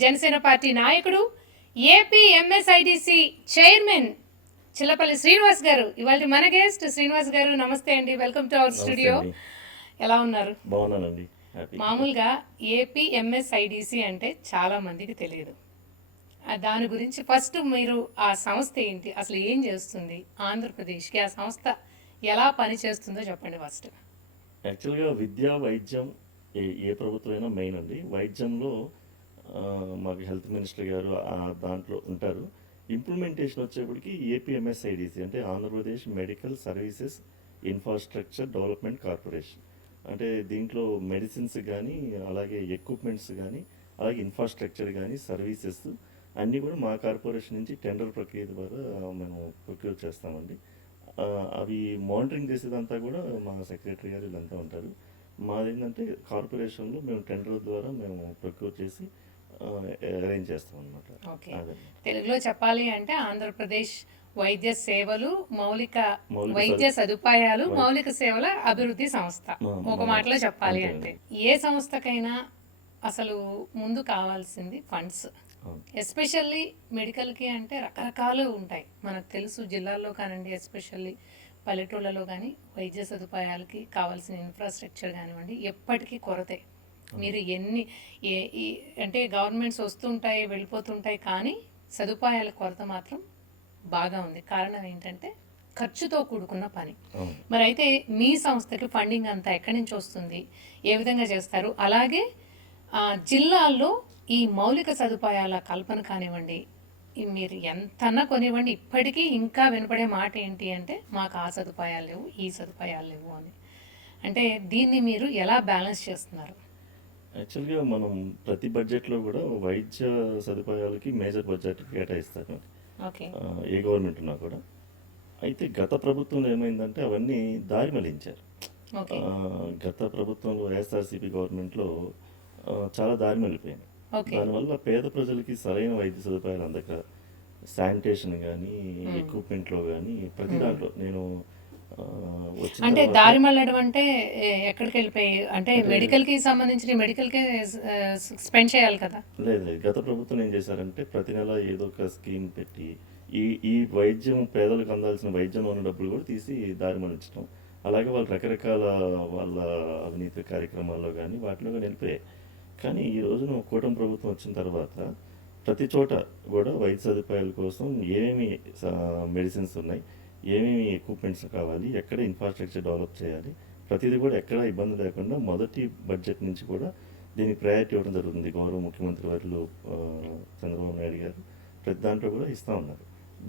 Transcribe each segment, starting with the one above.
Janasena party నాయకుడు, AP MSIDC chairman Chillapalli Srinivas గారు ఇవాళ మన గెస్ట్. శ్రీనివాస్ గారు నమస్తే అండి, వెల్కమ్ టు అవర్ స్టూడియో. ఎలా ఉన్నారు? బాగున్నానండి. మామూలుగా ఏపీ ఎంఎస్ఐడిసి అంటే చాలా మందికి తెలియదు. దాని గురించి ఫస్ట్ మీరు ఆ సంస్థ ఏంటి, అసలు ఏం చేస్తుంది, ఆంధ్రప్రదేశ్కి ఆ సంస్థ ఎలా పనిచేస్తుందో చెప్పండి ఫస్ట్. యాక్చువల్గా విద్య వైద్యం ఏ ఏ ప్రభుత్వమైనా మెయిన్ అండి. వైద్యంలో మాకు హెల్త్ మినిస్టర్ గారు దాంట్లో ఉంటారు. ఇంప్లిమెంటేషన్ వచ్చేప్పటికి ఏపీఎంఎస్ఐడిసి అంటే Andhra Pradesh medical services infrastructure development corporation. అంటే దీంట్లో మెడిసిన్స్ కానీ, అలాగే ఎక్విప్మెంట్స్ కానీ, అలాగే ఇన్ఫ్రాస్ట్రక్చర్ కానీ, సర్వీసెస్ అన్నీ కూడా మా కార్పొరేషన్ నుంచి టెండర్ ప్రక్రియ ద్వారా మేము ప్రొక్యూర్ చేస్తామండి. అవి మానిటరింగ్ చేసేదంతా కూడా మా సెక్రటరీ గారు వీళ్ళంతా ఉంటారు. మాదేంటంటే కార్పొరేషన్లో మేము టెండర్ ద్వారా మేము ప్రొక్యూర్ చేసి అరేంజ్ చేస్తాం అనమాట. ఓకే, తెలుగులో చెప్పాలి అంటే ఆంధ్రప్రదేశ్ వైద్య సేవలు వైద్య సదుపాయాలు మౌలిక సేవల అభివృద్ధి సంస్థ. ఒక మాటలో చెప్పాలి అంటే ఏ సంస్థకైనా అసలు ముందు కావాల్సింది ఫండ్స్. ఎస్పెషల్లీ మెడికల్కి అంటే రకరకాలు ఉంటాయి, మనకు తెలుసు. జిల్లాల్లో కానివ్వండి, ఎస్పెషల్లీ పల్లెటూళ్ళలో కానీ వైద్య సదుపాయాలకి కావాల్సిన ఇన్ఫ్రాస్ట్రక్చర్ కానివ్వండి ఎప్పటికీ కొరతే. మీరు అంటే గవర్నమెంట్స్ వస్తుంటాయి వెళ్ళిపోతుంటాయి, కానీ సదుపాయాల కొరత మాత్రం బాగా ఉంది. కారణం ఏంటంటే ఖర్చుతో కూడుకున్న పని. మరి అయితే మీ సంస్థకి ఫండింగ్ అంతా ఎక్కడి నుంచి వస్తుంది, ఏ విధంగా చేస్తారు? అలాగే జిల్లాల్లో ఈ మౌలిక సదుపాయాల కల్పన కానివ్వండి, మీరు ఎంతన్నా కొనివ్వండి, ఇప్పటికీ ఇంకా వినపడే మాట ఏంటి అంటే మాకు ఆ సదుపాయాలు లేవు, ఈ సదుపాయాలు లేవు అని. అంటే దీన్ని మీరు ఎలా బ్యాలెన్స్ చేస్తున్నారు? యాక్చువల్గా మనం ప్రతి బడ్జెట్లో కూడా వైద్య సదుపాయాలకి మేజర్ బడ్జెట్ కేటాయిస్తారు, ఏ గవర్నమెంట్ ఉన్నా కూడా. అయితే గత ప్రభుత్వంలో ఏమైందంటే అవన్నీ దారి మళ్లించారు. గత ప్రభుత్వంలో వైఎస్ఆర్సీపీ గవర్నమెంట్లో చాలా దారి మళ్ళిపోయింది. దానివల్ల పేద ప్రజలకి సరైన వైద్య సదుపాయాలు అందక, శానిటేషన్ కానీ, ఎక్విప్మెంట్లో కానీ ప్రతి దాంట్లో నేను అంటే దారి మళ్ళడం అంటే ఎక్కడికి వెళ్ళిపోయి, అంటే మెడికల్కి సంబంధించిన మెడికల్కే స్పెండ్ చేయాలి కదా? లేదు, గత ప్రభుత్వం ఏం చేశారంటే ప్రతి నెల ఏదో ఒక స్కీమ్ పెట్టి ఈ వైద్యం, పేదలకు అందాల్సిన వైద్యం ఉన్న డబ్బులు కూడా తీసి దారి మళ్ళించడం, అలాగే వాళ్ళు రకరకాల వాళ్ళ అవినీతి కార్యక్రమాల్లో కానీ వాటిలో కానీ వెళ్ళిపోయాయి. కానీ ఈ రోజున కూటమి ప్రభుత్వం వచ్చిన తర్వాత ప్రతి చోట కూడా వైద్య సదుపాయాల కోసం ఏమేమి మెడిసిన్స్ ఉన్నాయి, ఏమేమి ఎక్విప్మెంట్స్ కావాలి, ఎక్కడ ఇన్ఫ్రాస్ట్రక్చర్ డెవలప్ చేయాలి, ప్రతిదీ కూడా ఎక్కడ ఇబ్బంది లేకుండా మొదటి బడ్జెట్ నుంచి కూడా దీనికి ప్రయారిటీ ఇవ్వడం జరుగుతుంది. గౌరవ ముఖ్యమంత్రి వారు చంద్రబాబు నాయుడు గారు ప్రతి దాంట్లో కూడా ఇస్తూ ఉన్నారు.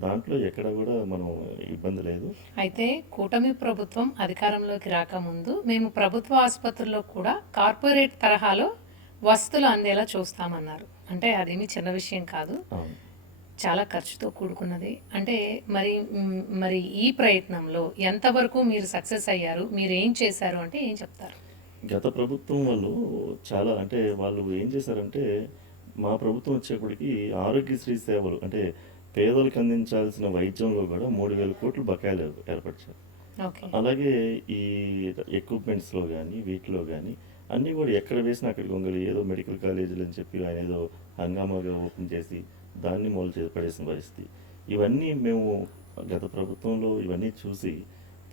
దాంట్లో ఎక్కడ కూడా మనం ఇబ్బంది లేదు. అయితే కూటమి ప్రభుత్వం అధికారంలోకి రాకముందు మేము ప్రభుత్వ ఆసుపత్రుల్లో కూడా కార్పొరేట్ తరహాలో వస్తువులు అందేలా చూస్తామన్నారు. అంటే అదేమి చిన్న విషయం కాదు, చాలా ఖర్చుతో కూడుకున్నది. అంటే మరి ఈ ప్రయత్నంలో ఎంతవరకు మీరు సక్సెస్ అయ్యారు, మీరు ఏం చేశారు అంటే ఏం చెప్తారు? గత ప్రభుత్వం వాళ్ళు చాలా, అంటే వాళ్ళు ఏం చేశారంటే మా ప్రభుత్వం వచ్చేప్పటికి ఆరోగ్యశ్రీ సేవలు అంటే పేదలకు అందించాల్సిన వైద్యంలో కూడా 3,000 కోట్లు బకాయిలు ఏర్పరిచారు. అలాగే ఈ ఎక్విప్మెంట్స్లో కానీ వీటిలో కానీ అన్నీ కూడా ఎక్కడ వేసినా అక్కడికి వంగలి ఏదో మెడికల్ కాలేజీలు అని చెప్పి ఆయన ఏదో హంగామాగా ఓపెన్ చేసి దాన్ని మొదలు పడేసిన పరిస్థితి. ఇవన్నీ మేము గత ప్రభుత్వంలో ఇవన్నీ చూసి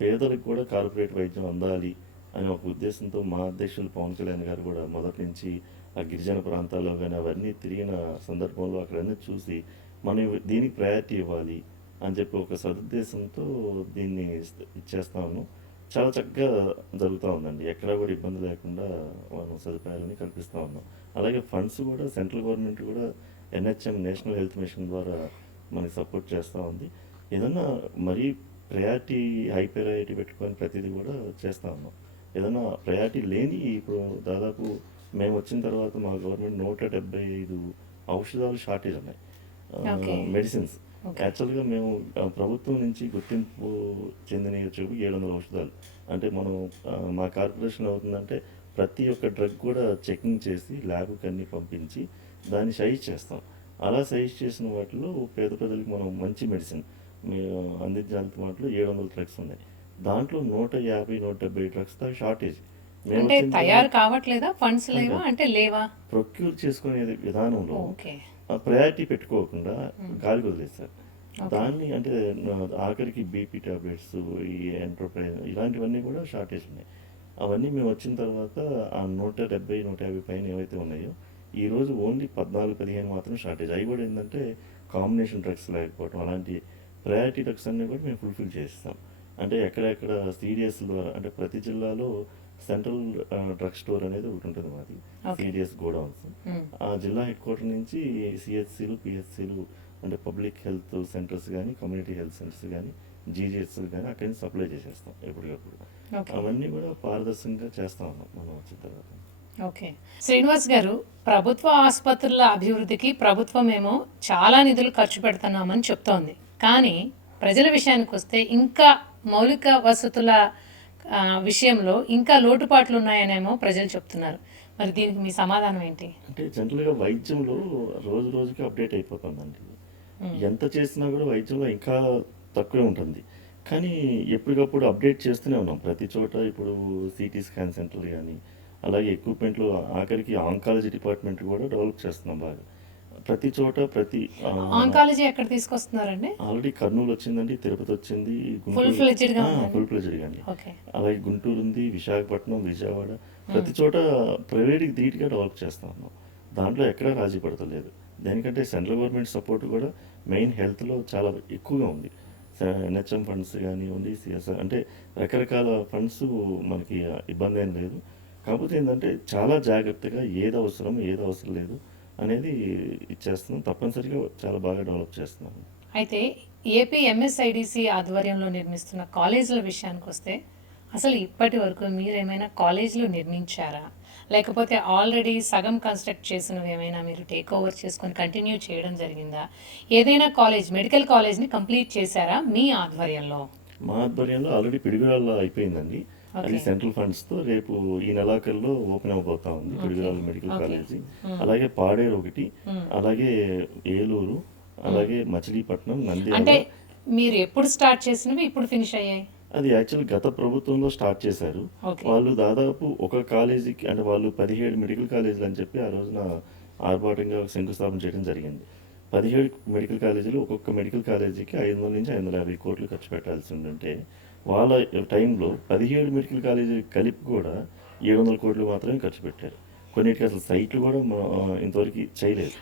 పేదలకు కూడా కార్పొరేట్ వైద్యం అందాలి అనే ఒక ఉద్దేశంతో మా అధ్యక్షులు పవన్ కళ్యాణ్ గారు కూడా మొదటి నుంచి ఆ గిరిజన ప్రాంతాల్లో కానీ అవన్నీ తిరిగిన సందర్భంలో అక్కడన్నీ చూసి మనం దీనికి ప్రయారిటీ ఇవ్వాలి అని చెప్పి ఒక సదుద్దేశంతో దీన్ని ఇచ్చేస్తాము. చాలా చక్కగా జరుగుతూ ఉందండి, ఎక్కడ కూడా ఇబ్బంది లేకుండా మనం సదుపాయాలని కల్పిస్తూ ఉన్నాం. అలాగే ఫండ్స్ కూడా సెంట్రల్ గవర్నమెంట్ కూడా NHM నేషనల్ హెల్త్ మిషన్ ద్వారా మనకి సపోర్ట్ చేస్తూ ఉంది. ఏదన్నా మరీ హై ప్రయారిటీ పెట్టుకొని ప్రతిదీ కూడా చేస్తూ ఉన్నాం. ఏదన్నా ప్రయారిటీ లేని ఇప్పుడు దాదాపు మేము వచ్చిన తర్వాత మా గవర్నమెంట్ 175 ఔషధాలు షార్టేజ్ ఉన్నాయి, మెడిసిన్స్. యాక్చువల్గా మేము ప్రభుత్వం నుంచి గుర్తింపు చెందిన వచ్చేపు 700 ఔషధాలు. అంటే మనం మా కార్పొరేషన్ అవుతుందంటే ప్రతి ఒక్క డ్రగ్ కూడా చెకింగ్ చేసి ల్యాబ్కి అన్నీ పంపించి దాన్ని సైజ్ చేస్తాం. అలా సైజ్ చేసిన వాటిలో పేద ప్రజలకు మనం మంచి మెడిసిన్ అందించాల్సిన వాటిలో 700 డ్రగ్స్ ఉన్నాయి. దాంట్లో 150-170 డ్రగ్స్ దాకా షార్టేజ్. మేము అంటే వచ్చిన తయారు కావట్లేదా? ఫండ్స్ లేవా? అంటే లేవా? ప్రొక్యూర్ చేసుకునే విధానంలో ఓకే. ప్రయారిటీ పెట్టుకోకుండా గాలికి వదిలేస్తారు. ఓకే. దాన్ని అంటే ఆఖరికి బీపీ టాబ్లెట్స్, ఈ ఎంట్రోప్రైన్ ఇలాంటివన్నీ కూడా షార్టేజ్ ఉన్నాయి. అవన్నీ మేము వచ్చిన తర్వాత ఆ 170, 150 పైన ఏవైతే ఉన్నాయో ఈరోజు ఓన్లీ 14, 15 మాత్రం షార్టేజ్. అవి కూడా ఏంటంటే కాంబినేషన్ డ్రగ్స్ లేకపోవడం, అలాంటి ప్రయారిటీ డ్రగ్స్ అన్నీ కూడా మేము ఫుల్ఫిల్ చేస్తాం. అంటే ఎక్కడెక్కడ సిడిఎస్ ద్వారా అంటే ప్రతి జిల్లాలో సెంట్రల్ డ్రగ్ స్టోర్ అనేది ఒకటి ఉంటుంది మాది, ఓకే. CDS godowns. మ్మ్. ఆ జిల్లా హెడ్ క్వార్టర్ నుంచి సిహెచ్సిలు, పిహెచ్సిలు అంటే పబ్లిక్ హెల్త్ సెంటర్స్ కానీ, కమ్యూనిటీ హెల్త్ సెంటర్స్ కానీ, జీజీహెచ్ కానీ అక్కడి నుంచి సప్లై చేసేస్తాం ఎప్పటికప్పుడు. ఓకే. అవన్నీ కూడా పారదర్శకంగా చేస్తా ఉన్నాం మనం వచ్చిన తర్వాత. ఓకే. శ్రీనివాస్ గారు, ప్రభుత్వ ఆసుపత్రుల అభివృద్ధికి ప్రభుత్వం ఏమో చాలా నిధులు ఖర్చు పెడుతున్నామని చెప్తోంది. కానీ ప్రజల విషయానికి వస్తే ఇంకా మౌలిక వసతుల విషయంలో ఇంకా లోటుపాట్లు ఉన్నాయనేమో ప్రజలు చెప్తున్నారు. మరి దీనికి మీ సమాధానం ఏంటి? అంటే జనరల్గా వైద్యంలో రోజు రోజుకి అప్డేట్ అయిపోతుందండి. ఎంత చేసినా కూడా వైద్యంలో ఇంకా తక్కువే ఉంటుంది. కానీ ఎప్పటికప్పుడు అప్డేట్ చేస్తూనే ఉన్నాం ప్రతి చోట. ఇప్పుడు సిటీ స్కాన్ సెంటర్లు కానీ, అలాగే ఎక్విప్మెంట్లు, ఆఖరికి ఆంకాలజీ డిపార్ట్మెంట్ కూడా డెవలప్ చేస్తున్నాం బాగా. ప్రతి చోట ఆంకాలజీ ఎక్కడ తీసుకొస్తున్నారండి? ఆల్రెడీ కర్నూలు వచ్చిందండి, తిరుపతి వచ్చింది, ఫుల్ ఫ్లెడ్జ్డ్ గా ఉందా? ఫుల్ ఫ్లెడ్జ్డ్ అండి. ఓకే. అలాగే గుంటూరు ఉంది, విశాఖపట్నం, విజయవాడ, ప్రతి చోట ప్రైవేట్కి ధీటుగా డెవలప్ చేస్తా ఉన్నాం. దాంట్లో ఎక్కడా రాజీ పడతలేదు. దేనికంటే సెంట్రల్ గవర్నమెంట్ సపోర్ట్ కూడా మెయిన్ హెల్త్లో చాలా ఎక్కువగా ఉంది. ఎన్హెచ్ఎం ఫండ్స్ కానివ్వండి, సిఎస్ఆర్ అంటే రకరకాల ఫండ్స్ మనకి ఇబ్బంది ఏం లేదు. కాకపోతే ఏంటంటే చాలా జాగ్రత్తగా ఏది అవసరం ఏది అవసరం లేదు అనేది ఇచ్చేస్తున్నాం. తప్పనిసరిగా చాలా బాగా డెవలప్ చేస్తున్నాం. అయితే ఏపీ ఎంఎస్ఐడిసి ఆధ్వర్యంలో నిర్మిస్తున్న కాలేజీల విషయానికి వస్తే అసలు ఇప్పటి వరకు మీరేమైనా కాలేజీలు నిర్మించారా? లేకపోతే ఆల్రెడీ సగం కన్స్ట్రక్ట్ చేసినవి ఏమైనా మీరు టేక్ ఓవర్ చేసుకొని కంటిన్యూ చేయడం జరిగిందా? ఏదైనా కాలేజ్, మెడికల్ కాలేజ్ని కంప్లీట్ చేశారా మీ ఆధ్వర్యంలో? మా ఆధ్వర్యంలో ఆల్రెడీ పిడుగురాల్లో అయిపోయిందండి. అది సెంట్రల్ ఫండ్స్తో రేపు ఈ నెలాఖరులో ఓపెన్ అవబోతా ఉంది పిడుగురాల మెడికల్ కాలేజీ. అలాగే పాడేరు ఒకటి, అలాగే ఏలూరు, అలాగే మచిలీపట్నం, అంటే నంద్యాల. మీరు ఎప్పుడు స్టార్ట్ చేసినవి ఇప్పుడు ఫినిష్ అయ్యాయి? అది యాక్చువల్ గత ప్రభుత్వంలో స్టార్ట్ చేశారు. ఓకే. వాళ్ళు దాదాపు ఒక కాలేజీకి అంటే వాళ్ళు 17 మెడికల్ కాలేజీలు అని చెప్పి ఆ రోజున ఆర్భాటంగా శంకుస్థాపన చేయడం జరిగింది. 17 మెడికల్ కాలేజీలు, ఒక్కొక్క మెడికల్ కాలేజీకి 500 నుంచి 550 కోట్లు ఖర్చు పెట్టాల్సి ఉంటే వాళ్ళ టైంలో 17 మెడికల్ కాలేజీలు కలిపి కూడా 700 కోట్లు మాత్రమే ఖర్చు పెట్టారు. కొన్నిటికి అసలు సైట్లు కూడా ఇంతవరకు చేయలేదు.